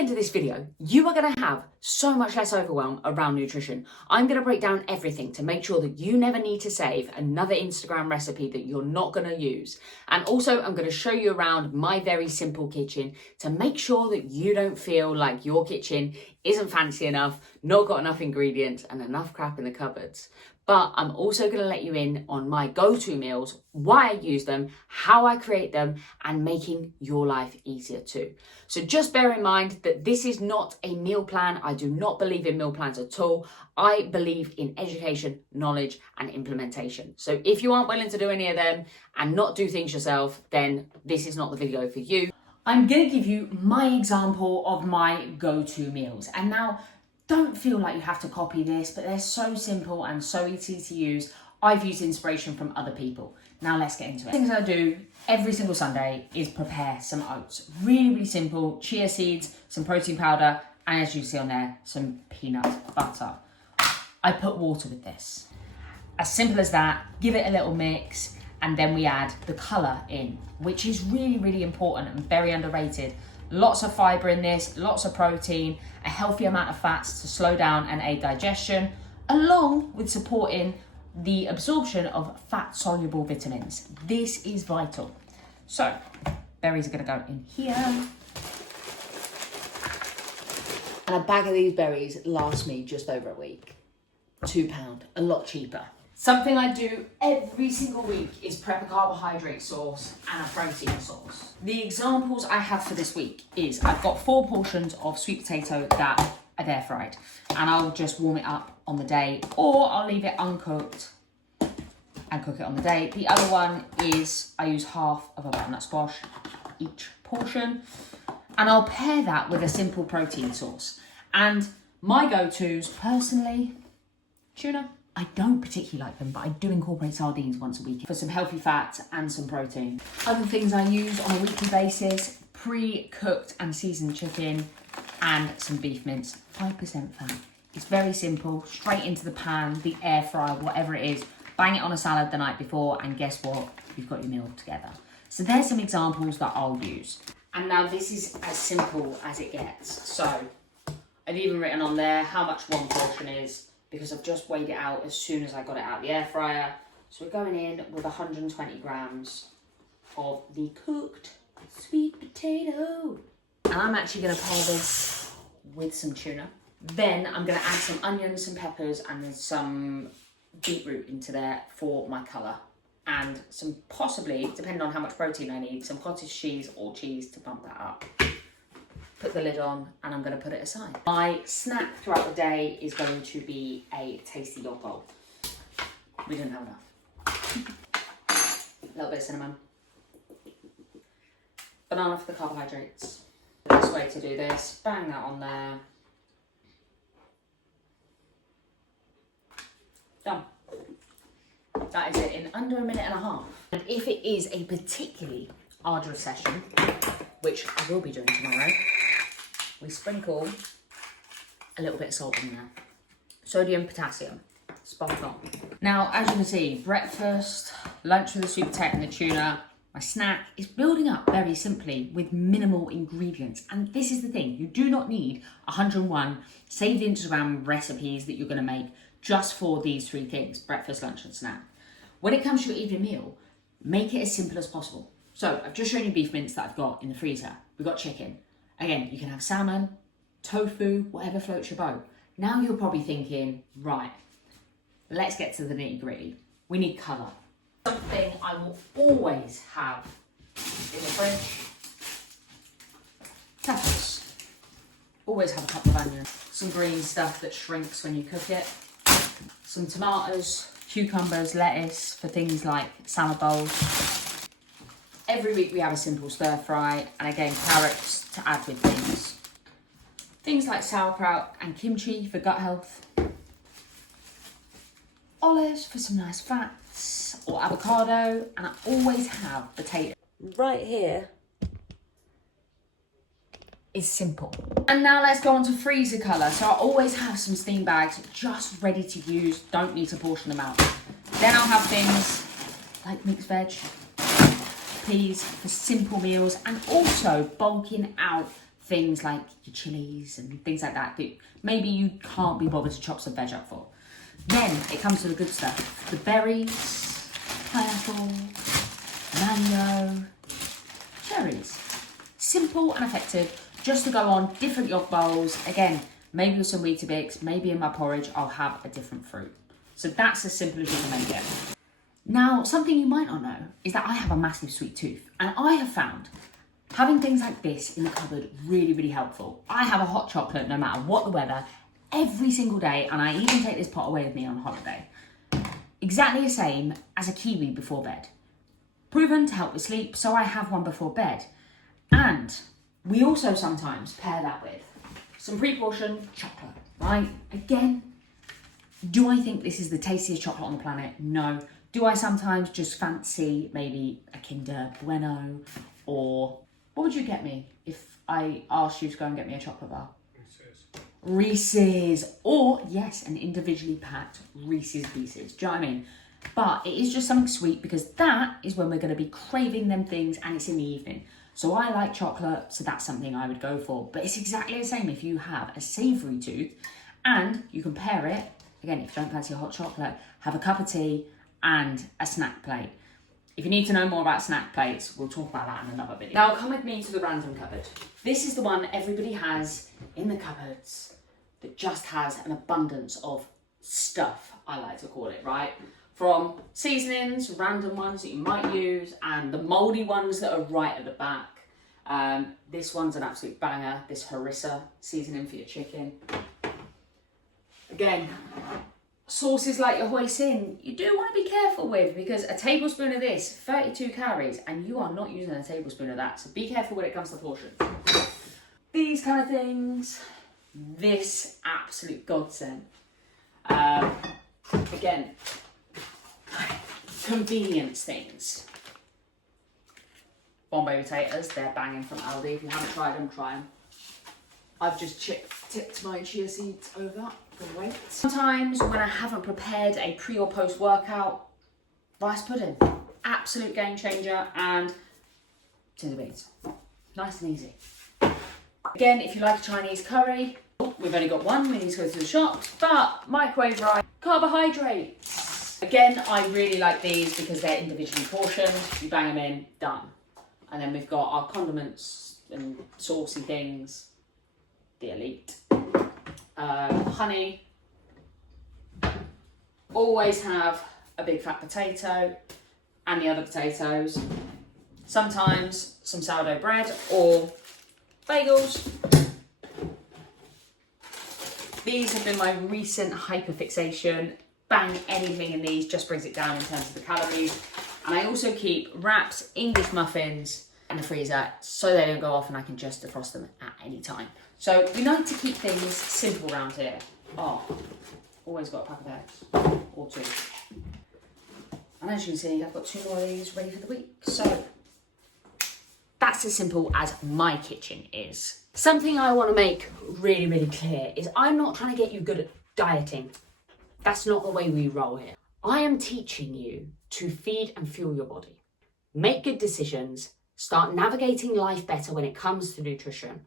end of this video, you are going to have so much less overwhelm around nutrition. I'm going to break down everything to make sure that you never need to save another Instagram recipe that you're not going to use. And also, I'm going to show you around my very simple kitchen to make sure that you don't feel like your kitchen isn't fancy enough, not got enough ingredients and enough crap in the cupboards. But I'm also going to let you in on my go-to meals, why I use them, how I create them, and making your life easier too. So just bear in mind that this is not a meal plan. I do not believe in meal plans at all. I believe in education, knowledge, and implementation. So if you aren't willing to do any of them and not do things yourself, then this is not the video for you. I'm going to give you my example of my go-to meals. And now, don't feel like you have to copy this, but they're so simple and so easy to use. I've used inspiration from other people. Now let's get into it. Things I do every single Sunday is prepare some oats. Really, really simple. Chia seeds, some protein powder, and as you see on there, some peanut butter. I put water with this. As simple as that, give it a little mix, and then we add the colour in, which is really, really important and very underrated. Lots of fibre in this, lots of protein, a healthy amount of fats to slow down and aid digestion, along with supporting the absorption of fat-soluble vitamins. This is vital. So, berries are going to go in here. And a bag of these berries lasts me just over a week. £2, a lot cheaper. Something I do every single week is prep a carbohydrate sauce and a protein sauce. The examples I have for this week is I've got 4 portions of sweet potato that are air fried, and I'll just warm it up on the day, or I'll leave it uncooked and cook it on the day. The other one is I use half of a butternut squash each portion, and I'll pair that with a simple protein sauce. And my go-tos, personally, tuna. I don't particularly like them, but I do incorporate sardines once a week for some healthy fat and some protein. Other things I use on a weekly basis, pre-cooked and seasoned chicken and some beef mince, 5% fat. It's very simple, straight into the pan, the air fryer, whatever it is, bang it on a salad the night before, and guess what? You've got your meal together. So there's some examples that I'll use. And now this is as simple as it gets. So I've even written on there how much one portion is, because I've just weighed it out as soon as I got it out of the air fryer. So we're going in with 120 grams of the cooked sweet potato. And I'm actually gonna pair this with some tuna. Then I'm gonna add some onions, some peppers, and then some beetroot into there for my colour. And some, possibly, depending on how much protein I need, some cottage cheese or cheese to bump that up. Put the lid on, and I'm going to put it aside. My snack throughout the day is going to be a tasty yog bowl. We didn't have enough. A little bit of cinnamon. Banana for the carbohydrates. The best way to do this, bang that on there. Done. That is it in under a minute and a half. And if it is a particularly arduous session, which I will be doing tomorrow, we sprinkle a little bit of salt in there. Sodium, potassium, spot on. Now, as you can see, breakfast, lunch with the sweet potato and the tuna, my snack is building up very simply with minimal ingredients. And this is the thing, you do not need 101 saved Instagram recipes that you're gonna make just for these 3 things, breakfast, lunch, and snack. When it comes to your evening meal, make it as simple as possible. So I've just shown you beef mince that I've got in the freezer. We've got chicken. Again, you can have salmon, tofu, whatever floats your boat. Now you're probably thinking, right, let's get to the nitty gritty. We need colour. Something I will always have in the fridge. Peppers. Always have a couple of onions. Some green stuff that shrinks when you cook it. Some tomatoes, cucumbers, lettuce for things like salad bowls. Every week we have a simple stir fry, and again, carrots to add with things. Things like sauerkraut and kimchi for gut health. Olives for some nice fats, or avocado, and I always have potato. Right here is simple. And now let's go on to freezer colour. So I always have some steam bags just ready to use, don't need to portion them out. Then I'll have things like mixed veg, peas for simple meals, and also bulking out things like your chilies and things like that that maybe you can't be bothered to chop some veg up for. Then it comes to the good stuff. The berries, pineapple, mango, cherries. Simple and effective, just to go on different yolk bowls. Again, maybe with some Weetabix, maybe in my porridge, I'll have a different fruit. So that's as simple as you can make it. Now, something you might not know is that I have a massive sweet tooth, and I have found having things like this in the cupboard really, really helpful. I have a hot chocolate no matter what the weather, every single day, and I even take this pot away with me on holiday. Exactly the same as a kiwi before bed. Proven to help with sleep, so I have one before bed. And we also sometimes pair that with some pre-portioned chocolate, right? Again, do I think this is the tastiest chocolate on the planet? No. Do I sometimes just fancy maybe a Kinder Bueno, or what would you get me if I asked you to go and get me a chocolate bar? Reese's, or yes, an individually packed Reese's Pieces. Do you know what I mean? But it is just something sweet, because that is when we're going to be craving them things, and it's in the evening. So I like chocolate, so that's something I would go for. But it's exactly the same if you have a savoury tooth, and you can pair it, again, if you don't fancy a hot chocolate, have a cup of tea and a snack plate. If you need to know more about snack plates, we'll talk about that in another video. Now come with me to the random cupboard. This is the one everybody has in the cupboards that just has an abundance of stuff, I like to call it, right? From seasonings, random ones that you might use, and the mouldy ones that are right at the back. This one's an absolute banger, this harissa seasoning for your chicken. Again, sauces like your hoisin, you do want to be careful with, because a tablespoon of this, 32 calories, and you are not using a tablespoon of that, so be careful when it comes to portions. These kind of things, this absolute godsend. Again, convenience things. Bombay potatoes, they're banging from Aldi. If you haven't tried them, try them. I've just tipped my chia seeds over. Great. Sometimes when I haven't prepared a pre or post workout, rice pudding, absolute game changer, and tinder beans. Nice and easy. Again, if you like a Chinese curry, we've only got one, we need to go to the shops, but microwave rice, carbohydrates. Again, I really like these because they're individually portioned. You bang them in, done. And then we've got our condiments and saucy things, the elite. Honey. Always have a big fat potato and the other potatoes. Sometimes some sourdough bread or bagels. These have been my recent hyperfixation. Bang anything in these, just brings it down in terms of the calories. And I also keep wraps, English muffins in the freezer so they don't go off and I can just defrost them at any time. So we like to keep things simple around here. Oh, always got a pack of eggs, or two. And as you can see, I've got 2 more of these ready for the week. So that's as simple as my kitchen is. Something I want to make really, really clear is I'm not trying to get you good at dieting. That's not the way we roll here. I am teaching you to feed and fuel your body. Make good decisions, start navigating life better when it comes to nutrition.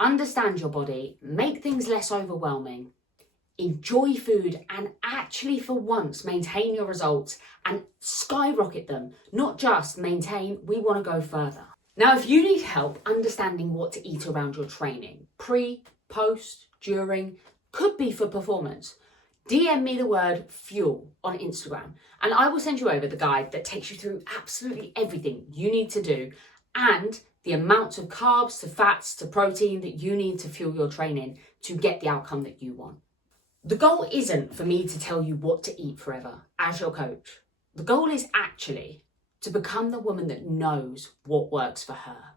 Understand your body, make things less overwhelming, enjoy food, and actually for once maintain your results and skyrocket them, not just maintain, we want to go further. Now, if you need help understanding what to eat around your training, pre, post, during, could be for performance, DM me the word fuel on Instagram and I will send you over the guide that takes you through absolutely everything you need to do and the amounts of carbs to fats to protein that you need to fuel your training to get the outcome that you want. The goal isn't for me to tell you what to eat forever as your coach. The goal is actually to become the woman that knows what works for her.